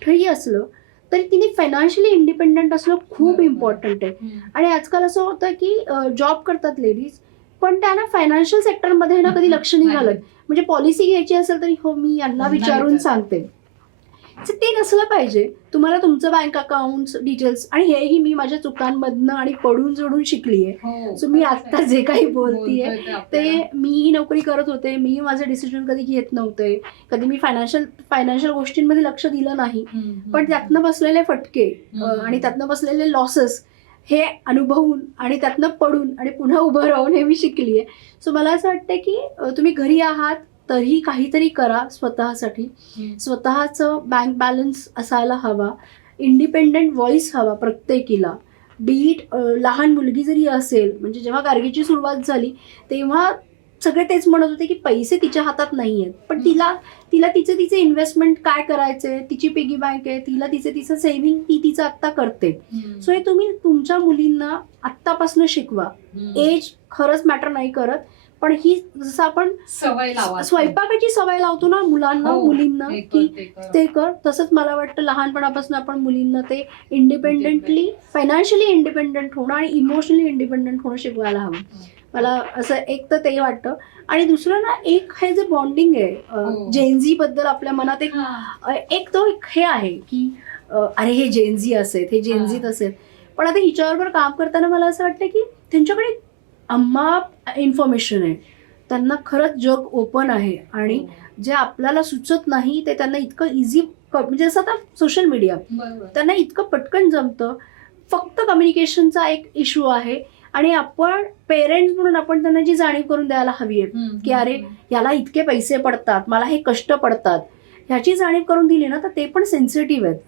कुठेही असलं तरी तिने फायनान्शियली इंडिपेंडंट असणं खूप इम्पॉर्टंट आहे. आणि आजकाल असं होतं की जॉब करतात लेडीज, पण त्यांना फायनान्शियल सेक्टरमध्ये ना कधी लक्ष नाही घालत. म्हणजे पॉलिसी घ्यायची असेल तरी हो मी यांना विचारून सांगते. तर ते नसलं पाहिजे. तुम्हाला तुमचं बँक अकाउंट्स डिटेल्स, आणि हेही मी माझ्या चुकांमधनं आणि पडून जोडून शिकलीये. सो मी आता जे काही बोलतीये ते मीही नोकरी करत होते, मीही माझे डिसिजन कधी घेत नव्हते, कधी मी फायनान्शियल गोष्टींमध्ये लक्ष दिलं नाही. पण त्यातनं बसलेले फटके आणि त्यातनं बसलेले लॉसेस हे अनुभवून आणि त्यातनं पडून आणि पुन्हा उभं राहून हे मी शिकलीये. सो मला असं वाटतं की तुम्ही घरी आहात तरीही काहीतरी करा स्वतःसाठी. स्वतःचं बँक बॅलन्स असायला हवा, इंडिपेंडंट व्हॉइस हवा प्रत्येकीला. बीट लहान मुलगी जरी असेल, म्हणजे जेव्हा गार्गीची सुरुवात झाली तेव्हा सगळे तेच म्हणत होते की पैसे तिच्या हातात नाही आहेत, पण तिला तिला तिचे इन्व्हेस्टमेंट काय करायचे, तिची पिगी बँक आहे, तिचं सेव्हिंग ती तिचं आत्ता करते. सो हे तुम्ही तुमच्या मुलींना आत्तापासून शिकवा. एज खरंच मॅटर नाही करत, पण ही जसं आपण स्वयंपाकाची सवय लावतो ना मुलांना मुलींना की ते कर, तसंच मला वाटतं लहानपणापासून आपण मुलींना ते इंडिपेंडेंटली फायनान्शियली इंडिपेंडंट होणं आणि इमोशनली इंडिपेंडंट होणं शिकवायला हवं. मला असं एक तर ते वाटतं. आणि दुसरं ना, एक हे जे बॉन्डिंग आहे जेनझी बद्दल आपल्या मनात एक तो एक हे आहे की अरे हे जेनझी असेल, हे जेनझीत असेल. पण आता हिच्याबरोबर काम करताना मला असं वाटतं की त्यांच्याकडे अमाप इन्फॉर्मेशन आहे, त्यांना खरंच जग ओपन आहे आणि जे आपल्याला सुचत नाही ते त्यांना इतकं इझी, म्हणजे जसं आता सोशल मीडिया त्यांना इतकं पटकन जमतं. फक्त कम्युनिकेशनचा एक इश्यू आहे. आणि आपण पेरेंट्स म्हणून आपण त्यांना जी जाणीव करून द्यायला हवी आहे की अरे याला इतके पैसे पडतात, मला हे कष्ट पडतात, ह्याची जाणीव करून दिली ना तर ते पण सेन्सिटिव्ह आहेत.